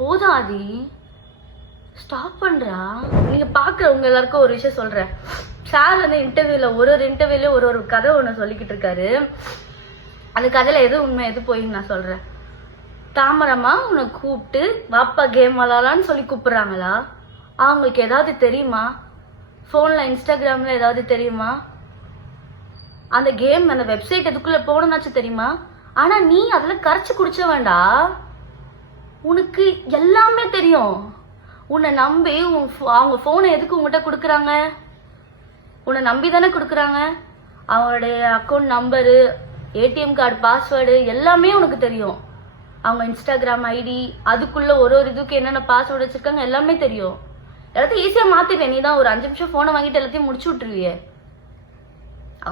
போதும் ஆதி, ஸ்டாப் பண்றா. நீங்க பாக்குறவங்க எல்லாருக்கும் ஒரு விஷயம் சொல்றேன். சார் வந்து இன்டர்வியூல ஒரு இன்டர்வியூல ஒரு கதை ஒண்ணு சொல்லிக்கிட்டு இருக்காரு. அந்த கதையில எது உண்மை எது போயின்னு நான் சொல்றேன். தாமரமா உன்னை கூப்பிட்டு வாப்பா கேம் விளாடலான்னு சொல்லி கூப்பிடுறாங்களா? அவங்களுக்கு ஏதாவது தெரியுமா? போன்ல இன்ஸ்டாகிராம்ல ஏதாவது தெரியுமா? அந்த கேம் அந்த வெப்சைட் எதுக்குள்ள போகணும்னாச்சும் தெரியுமா? ஆனா நீ அதுல கரைச்சு குடிச்ச வேண்டா, உனக்கு எல்லாமே தெரியும். உன்னை நம்பி அவங்க போனை எதுக்கு உங்ககிட்ட கொடுக்குறாங்க? உன்னை நம்பி தானே கொடுக்குறாங்க. அவங்களுடைய account number, ATM card password எல்லாமே உனக்கு தெரியும். அவங்க இன்ஸ்டாகிராம் ஐடி, அதுக்குள்ள ஒரு இதுக்கு என்னென்ன பாஸ்வேர்டு வச்சிருக்காங்க எல்லாமே தெரியும். எல்லாத்தையும் ஈஸியா மாத்திடுவேன். நீ தான் ஒரு 5 நிமிஷம் போனை வாங்கிட்டு எல்லாத்தையும் முடிச்சு விட்டுருவியே.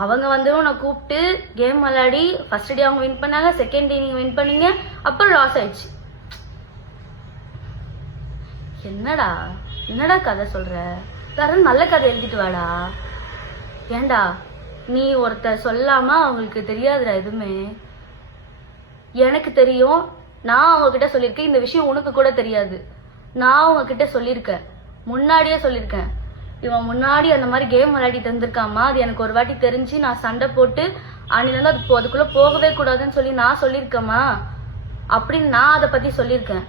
அவங்க வந்து உன்னை கூப்பிட்டு கேம் விளையாடி ஃபர்ஸ்ட் டே அவங்க வின் பண்ணாங்க, செகண்ட் டே நீங்க வின் பண்ணீங்க, அப்புறம் லாஸ் ஆயிடுச்சு. என்னடா கதை சொல்ற? வேற நல்ல கதை எழுதிட்டு வாடா. ஏண்டா நீ ஒருத்தர் சொல்லாம அவங்களுக்கு தெரியாதுடா எதுவுமே. எனக்கு தெரியும். நான் அவங்க கிட்ட சொல்லியிருக்கேன். இந்த விஷயம் உனக்கு கூட தெரியாது. நான் அவங்க கிட்ட சொல்லியிருக்கேன், முன்னாடியே சொல்லியிருக்கேன். இவன் முன்னாடி அந்த மாதிரி கேம் விளையாடிட்டு இருந்திருக்காமா, அது எனக்கு ஒரு வாட்டி தெரிஞ்சு நான் சண்டை போட்டு அன்னிலேருந்து அதுக்குள்ள போகவே கூடாதுன்னு சொல்லி நான் சொல்லியிருக்கேம்மா அப்படின்னு நான் அதை பத்தி சொல்லியிருக்கேன்.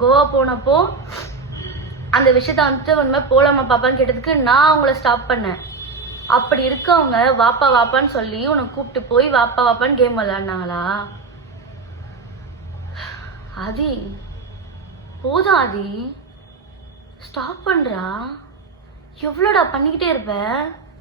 கோவா போனப்போ அந்த விஷயத்த வந்துட்டு ஒன்றுமே போலாமா பாப்பான்னு கேட்டதுக்கு நான் அவங்கள ஸ்டாப் பண்ணேன். அப்படி இருக்கவங்க வாப்பா வாப்பான்னு சொல்லி உனக்கு கூப்பிட்டு போய் வாப்பா வாப்பான்னு கேம் விளையாடினாங்களா? ஆதி போதும் ஆதி, ஸ்டாப் பண்றா. எவ்வளோடா பண்ணிக்கிட்டே இருப்ப?